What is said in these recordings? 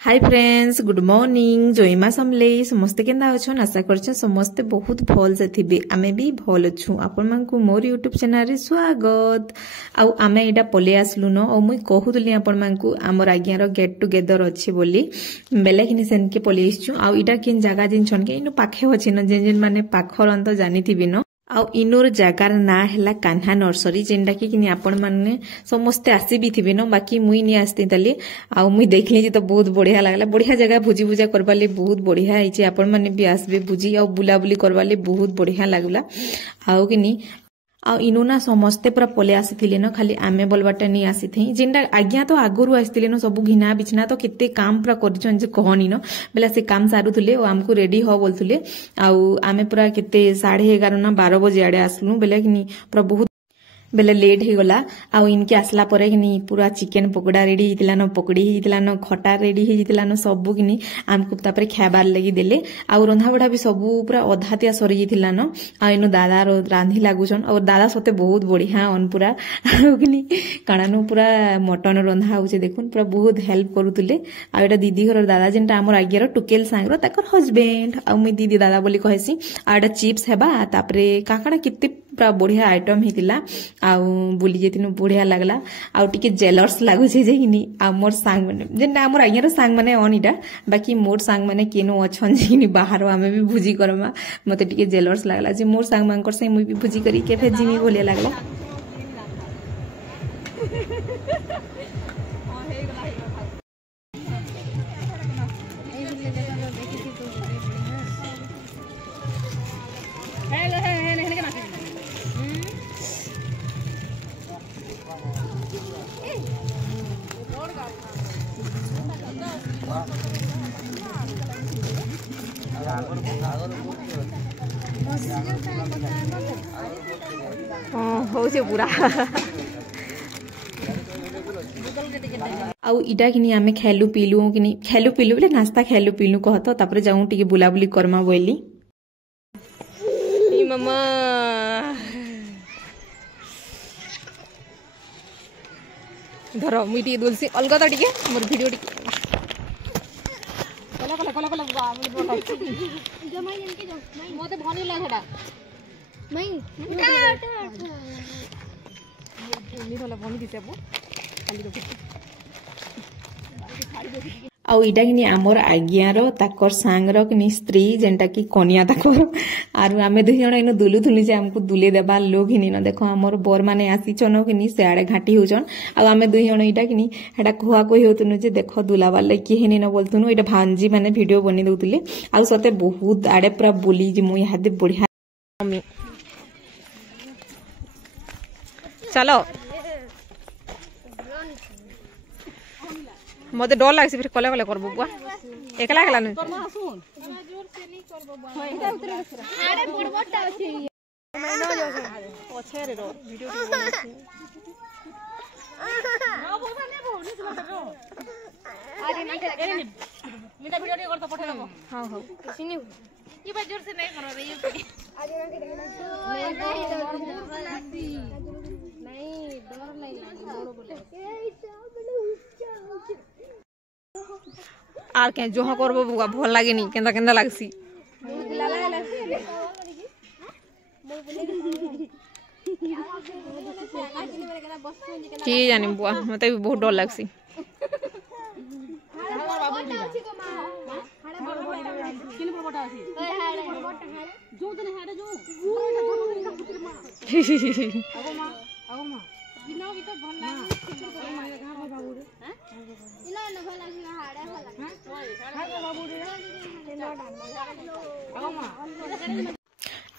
हाय friends, good morning. जयमा समलेई समस्ते केंदा अछन। आशा करछन समस्ते बहुत भल से थिबे। आमे भी भल अछु। आपन मानकु मोर यूट्यूब चैनल रे स्वागत। आउ आमे एडा पले आसलु न ओ मुई कहूतली आपन मानकु हमर आज्ञार गेट टुगेदर अछि बोली बेले किनि सेन के पले आइछु। आउ इडा किन जगह जिन छन के इनु पाखे अछि न जेन जेन माने पाखर अंत जानि थिबि न। आउ इनोर जगार ना हैला कान्हा नर्सरी जेनटा कि आपण माने समस्ते आसी भी थिबे न। बाकी मुई नि आस्ती तले आउ मुई देखली जे तो बहुत बढ़िया लागला। बढ़िया जगह भुजी भुजा करबाले बहुत बढ़िया आइचे। आपण माने भी आसबे भुजी आउ बुलाबुली करबाले बहुत बढ़िया लागला। आउ किनी आ इनु ना समस्ते पूरा पले आसीथिले न। खाली आमे बोलबाटा नहीं आसीथि जेनटा आज्ञा तो आगुरु आसीथिले न। सब घिना बिछना तो केते काम पूरा करछन जे कहनी न। बेला से काम सारुथुले ओ हमकु रेडी हो बोलथुले। आउ आमे पूरा केते 11:30 ना 12 बजे आडे आसलु बेले किनी पूरा बहुत बेले लेट हो गला। आउ इनके आसला परे किनी पूरा चिकन पकोड़ा रेडी हितला न, पकड़ी हितला न, खटा रेडी हितला न, सब किनी हमकु तापरे खाबार लगी देले। आउ रंधा बढा भी सब पूरा अधातिया सरी हितला न। आ इनु दादा रांधी लागुछन और दादा सते बहुत बढ़िया अन पूरा किनी काणानु पूरा मटन रंधा होचे देखुन पूरा बहुत हेल्प करूतुले। आ एटा दीदी घर दादा जेनटा हमर आज्ञार टुकेल सांगरो ताकर हस्बैंड। आ मुई दीदी दादा बोली कहसी। आ एटा चिप्स हेबा तापरे काकाडा केते पूरा बढ़िया आइटम हितिला। आउ बुली जेतिनु बढ़िया लागला। आउ टिके जेलर्स लागुछे जे किनी हमर सांग माने जेनटा हमर आज्ञार सांग माने अन इटा। बाकी मोर सांग माने केनो अछन जे किनी बाहर आमे भी भुजी करमा मते टिके जेलर्स लागला जे मोर सांग मानकर से मुई भी भुजी करी के फेर जिमी बोले लागला। होचे पूरा आउ इटा किनी आमे खेलु पीलु बोले नास्ता खेलु पीलु कहत तापरे जाऊ टिके बुलाबुली करमा बोली। ई मामा धरो मुई टिके दोलसी अलगा त टिके मोर वीडियो टिके कला बोटा जमाई इनके जो मोते भनी लागेडा मई आउ इटा किनी आमर आज्ञार ताकर सांगर किनी स्त्री जेनटा कि कनिया ताकर आरु आमे दुई जण इनो दुलु थुलु जे हमकु दुले देबा लोग हिनी न। देखो हमर बर माने आसी छन किनी से आडे घाटी होचन। आ आमे दुई जण इटा किनी हेडा खुआ कोइ होतनु जे देखो दुलाबा ले कि हिनी न बोलतनु। इटा भांजी माने वीडियो बनि दउतले। आ सते बहुत आडे पूरा बोली जे मुई हादे बढ़िया मम्मी चलो मते डर लागसी फिर कले कले करबो बुआ एकला एकला न जोर से नहीं करबो बुआ इधर उतर आड़े बड़बटा अछि मैनो जो पछे रे वीडियो बनासी ना बोबा ने बोनी रो अरे ना एरे नि मिटा वीडियो टे करतो पठे देबो। हां हां सिनी ई बा जोर से नहीं करो रे ये अरे नहीं डर नहीं लागी बड़ो बोले आर के जोह करबो बुआ भल लागेनी केंदा केंदा लागसी की जानी बुआ मते भी बहुत डर लागसी।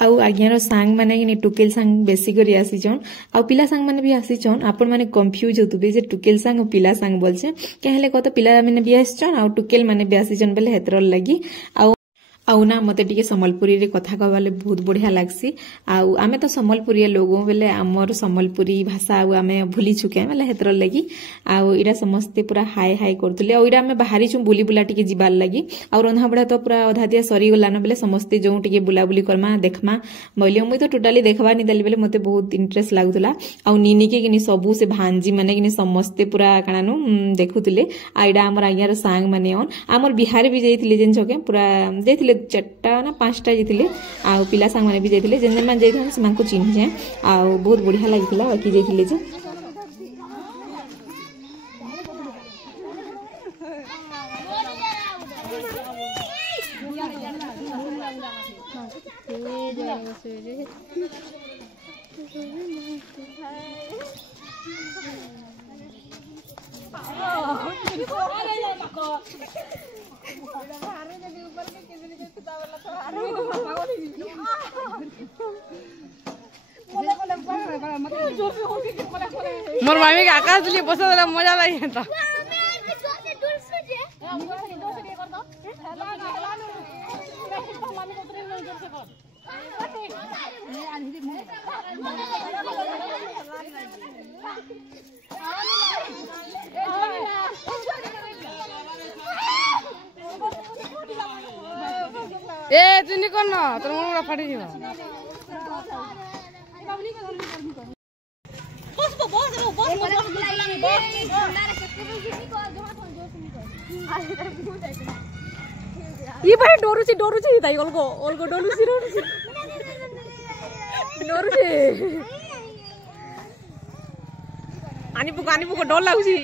आउ आज्ञार सांग माने कि टुकेल सांग बेसी करी आसीचन। आउ पिला सांग माने भी आसीचन। आपण माने कंफ्यूज होतबे जे टुकेल सांग और पिला सांग बोलछे केहले कत पिला माने भी आसीचन आउ टुकेल माने भी आसीचन बेले हेतर लगी। आउ ना मते टिके सम्बलपुरी रे कथा कहवाले बहुत बढ़िया लागसी आउ आमे तो सम्बलपुरी लोग बेले आमर सम्बलपुरी भाषा आउ आमे भूली चुके बेले हेतर लगी आउ इरा समस्ते पूरा हाय हाय करतले आउ इरा आमे बाहरी छु बुली बुला टिके जिबार लगी आउ रंधा बड़ा तो पूरा अधा दिया सरी गलान बेले समस्ते जो टिके बुला बुली करमा देखमा बोलियो मुई तो टोटली देखबा नि देली बेले मते बहुत इंटरेस्ट लागुतला आउ निनी के किनी सबु से भांजी माने किनी समस्ते पूरा कानानु देखुतले आ इडा हमर आइयार सांग माने ऑन हमर बिहार भी जाइथिले जेन छके पूरा जाइथिले 4टा ना 5टा जाइथिले आ पिला सांग माने भी जाइथिले जेन जेन मान जाइथन से मानको चिन्ह जे आ बहुत बढ़िया लागितला बाकी जाइथिले जे मोर मामी के आकाश लिए बसा देला मजा लागी था ए तुनी कोन न तोर मोर फाटी जीवा ये बारे डोरुची ताई ओलगो डोरुची आनी पुको डर लागुची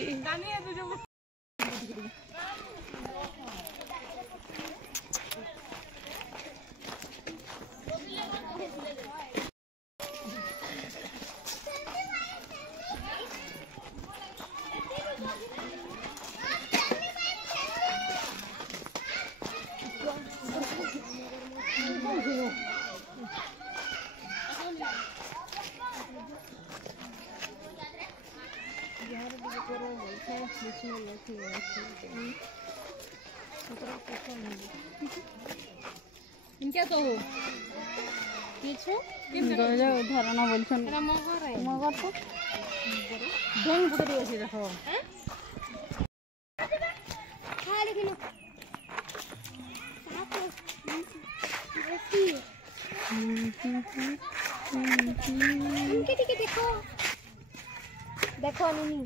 इनके तो हो किछु गजो धरना बोलछन मगर तो ढंग पकड़ी अछि देखो हां लेकिन इनके देखो देखो ननी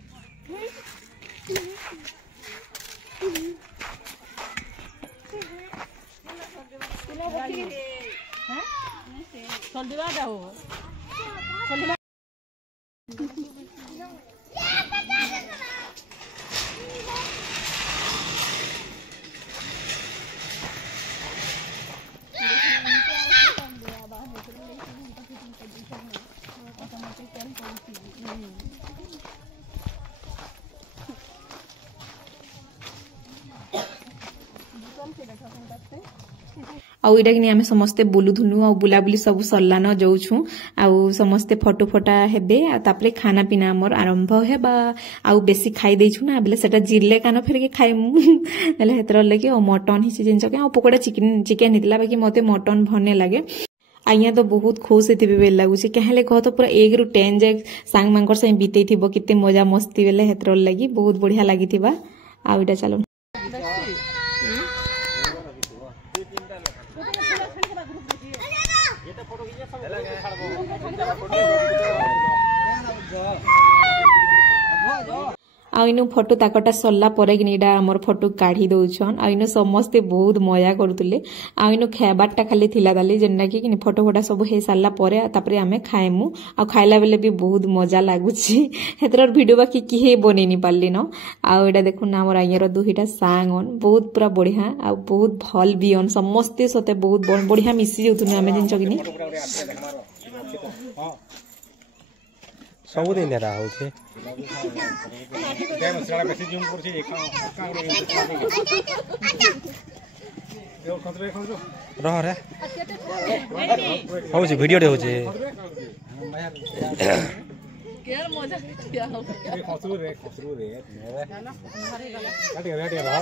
आउ इटा कि आमे समस्ते बुलुथुनु आ बुलाबुली सब सरलान जाउछु आउ समस्ते फोटो फोटा हेबे आ तापरे खाना पीना हमर आरंभ हेबा आउ बेसी खाई देछु ना बेले सेटा जिरले कानो फेर के खाइमु बेले हेतर लगे ओ मटन हिसे जिंस के आ पकोड़ा चिकन हितला बाकी मते मटन भन्ने लागे आइया तो बहुत खुश हेतिबे बेल लागुचे कहले कह तो पूरा 1 रु 10 जाय सांग मांकर से बीते थिबो किते मजा मस्ती बेले हेतर लगी बहुत बढ़िया लागिथिबा आउ इटा चलो आइनु फोटो ताकटा सरला परे कि एटा हमर फोटो काढी दउछन आइनु समस्ते बहुत मजा करतुले आइनु खेबाटा खाली थिला दाली जेन्ना कि फोटो फोटा सब हे सारला परे तापरे हमें खाएमु आ खाइला बेले भी बहुत मजा लागुची हेतर वीडियो बाकी कि हे बनेनी पारली न आ एटा देखुन हमर आइयर दुहिटा सांग on बहुत पूरा बढ़िया आ बहुत भल भी on समस्ते सते बहुत बढ़िया मिसी जउतुने हमें जिन चगिनी सब दिन रहा होछे रह रे होछे वीडियो रे होछे केर मजा किया हो खसरू रे काटी काटी रह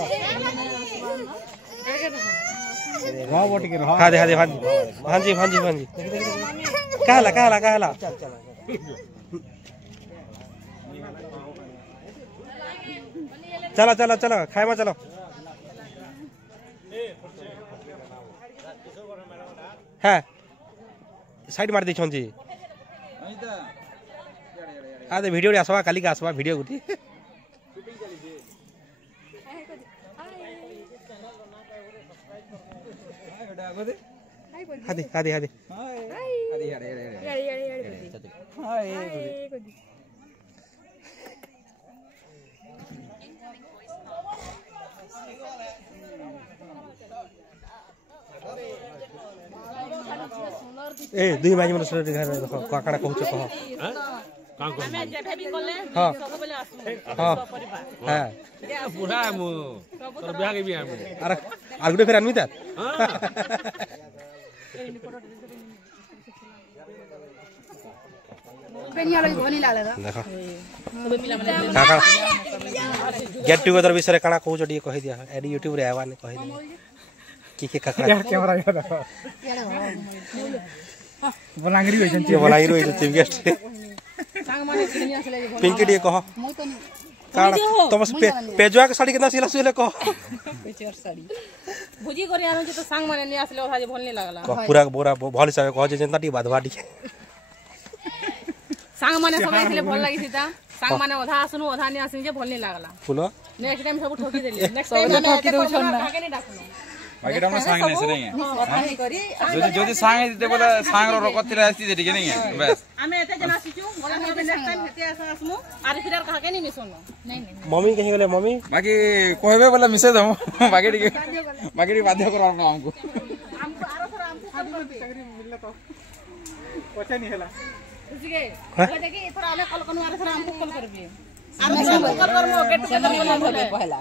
रह बोटी के रह हां दे भांजी कहला चलो खाएमा चलो है साइड मार दी छंजी आदे वीडियो रे आसवा काली का आसवा वीडियो गुटी हादी ए दुई माजी मन सुन घर देखो काकड़ा कहूछ कह हमें जेठे भी कोले हां सब बोले आसु हां हां पूरा मु तोर बियाह के बियाह मु अरे आगुडे फेर आनमी ता पेनिया लगी भनी लागला देखो काका गेट टुगेदर विषय रे काना कहूछ डी कहि दिया एडी YouTube रे आवा ने कहि दिया की काकड़ा कैमरा या देखो बलांगरी होई चीफ गेस्ट सांग माने किनी आसले पिंकी डी कह मु तो काना तुम पेजवा के साड़ी कितना सिला सुले कह पेचर साड़ी भुजी करे आरो जे तो सांग माने नि आसले ओथा जे भलनी लागला पूरा बोरा भल हिसाब कह जे जनता टी बाधवा टी सांग माने सब आइले भल लागि सीता सांग माने ओथा आसनु ओथा नि आसिन जे भलनी लागला फुलो नेक्स्ट टाइम सब ठोकी देली नेक्स्ट टाइम हम ठोकी दउ छन ना काके नि डाकनु बाकी हमने सांग नहीं सुनाई ओथानी करी जो सांग दे बोला सांग रो रकतिरा आसी जे ठीक नहीं है बस हमें एते जना सिचू बोला नेक्स्ट टाइम हेते आसमु आरे फिर काके नि मिसनु नहीं मम्मी कहीं गले मम्मी बाकी कहबे बोला मिसे दम बाकी बाध्य करवा हमको आरो थोड़ा हमको चाकरी मिलला तो पछा नहीं हला बुझिगे बोले देखि थोड़ा हमें कॉल करनु आरो थोड़ा हमको कॉल करबे आरो कॉल करमो गेट टुगेदर बोले पहला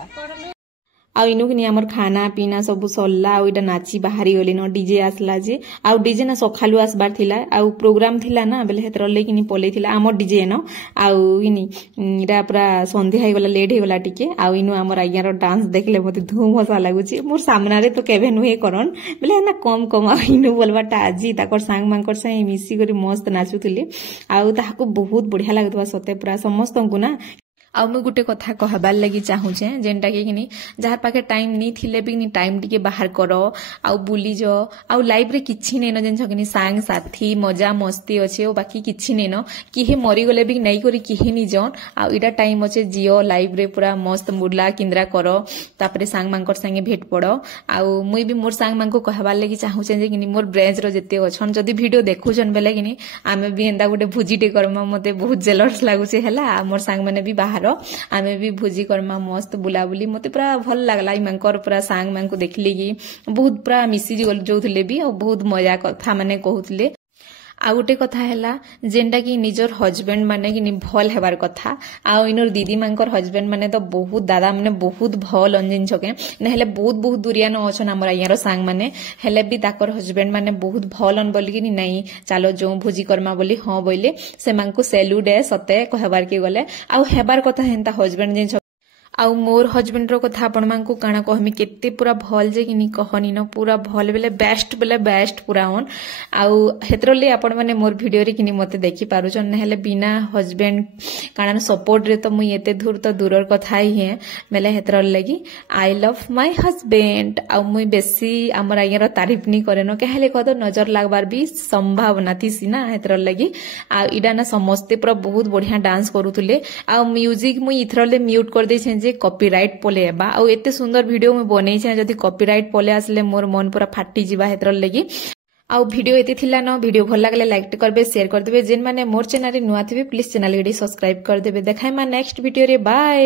आउ इनुकनी हमर खाना पीना सब सरला आउ इटा नाची बाहरी गली न डीजे आसला जे आउ डीजे ना सखालु आसबार थिला आउ प्रोग्राम थिला ना बेले हेतर लेकिनी पले थिला हमर डीजे न आउ इनी इरा पूरा संध्या हे गला लेट हे गला टिके आउ इनु हमर आज्ञा रो डांस देखले मते धूम हसा लागुची मोर सामना रे तो केबे नुहे करन बेले ना कम आउ इनु बोलबाटा आजी ताकर सांग मांकर से मिसी करी मस्त नाचुथिले आउ ताहाको बहुत बढ़िया लागतबा सते पूरा समस्त को ना आउ मैं गुटे कथा कहबार लगी चाहूचे जेनटा कि जहार पाखे टाइम नहीं थिले भी टाइम टिके बाहर करो आउ बुली जो आउ लाइफ रे किछि नेनो जेन छकनी सांग साथी मजा मस्ती अच्छे और बाकी किछि नेनो किहे मरी गले भी नहीं करी किहे नि जन आउ इटा टाइम अच्छे जियो लाइफ रे पूरा मस्त मुडला किंद्रा करो तापरे सांग मांकर संगे भेट पड़ो आउ मुई भी मोर सांग मांको कहबार लगी चाहूचे जे कि मोर ब्रेंच रो जते अछन जदी वीडियो देखुछन बेले कि आमे भी एंदा गुटे भुजीटे करमा मते बहुत जेलस लागुचे हला मोर सांग माने भी बाहर आमे भी भुजी करमा मस्त बुलाबुली मते पूरा भल लागला इमांकर पूरा सांग मांको देखली कि बहुत पूरा मिसी जोथले भी और बहुत मजा कथा माने कहउतले आ गोटे कथा हैला जेनटा कि निजर हजबैंड माने कि भल हेबार कथा आ इनर दीदी मांकर हजबैंड माने तो बहुत दादा माने बहुत भल अंजिन छके नहेले बहुत दूरिया न अछन हमर यार सांग माने हेले भी ताकर हजबैंड माने बहुत भल अन बोली कि नहीं चलो जो भुजी करमा बोली हां बोले से मांको सैल्यूट है सते कहबार के गले आ हेबार कथा हेंता हजबैंड जे आउ मोर हजबैंड रो कथा आपण मांको काना कहमी केते पूरा भल जे किनी कहनी न पूरा भल बेले बेस्ट पूरा ऑन आउ हेतरले आपण माने मोर वीडियो रे किनी मते देखि पारुछन नहेले बिना हजबैंड काना सपोर्ट रे तो मुई एते दूर तो दूरर कथा ही है बेले हेतर लगी आई लव माय हजबैंड आउ मुई बेसी हमर आयर तारीफ नी करे न कहले कदो नजर लागबार भी संभावना थी सिना हेतर लगी आ इडा ना समस्ते पूरा बहुत बढ़िया डांस करूथले आ म्यूजिक मुई इथरले म्यूट कर दे छे कॉपीराइट पले एबा आ एते सुंदर वीडियो में बनै छै जदी कॉपीराइट पले आसले मोर मन पूरा फाटी जिबा हेतर लगी आ वीडियो एते थिला न वीडियो भल लागले लाइक करबे शेयर कर देबे जेन माने मोर चैनल रे नुआ थिबे प्लीज चैनल के सब्सक्राइब कर देबे देखाय मा नेक्स्ट वीडियो रे बाय।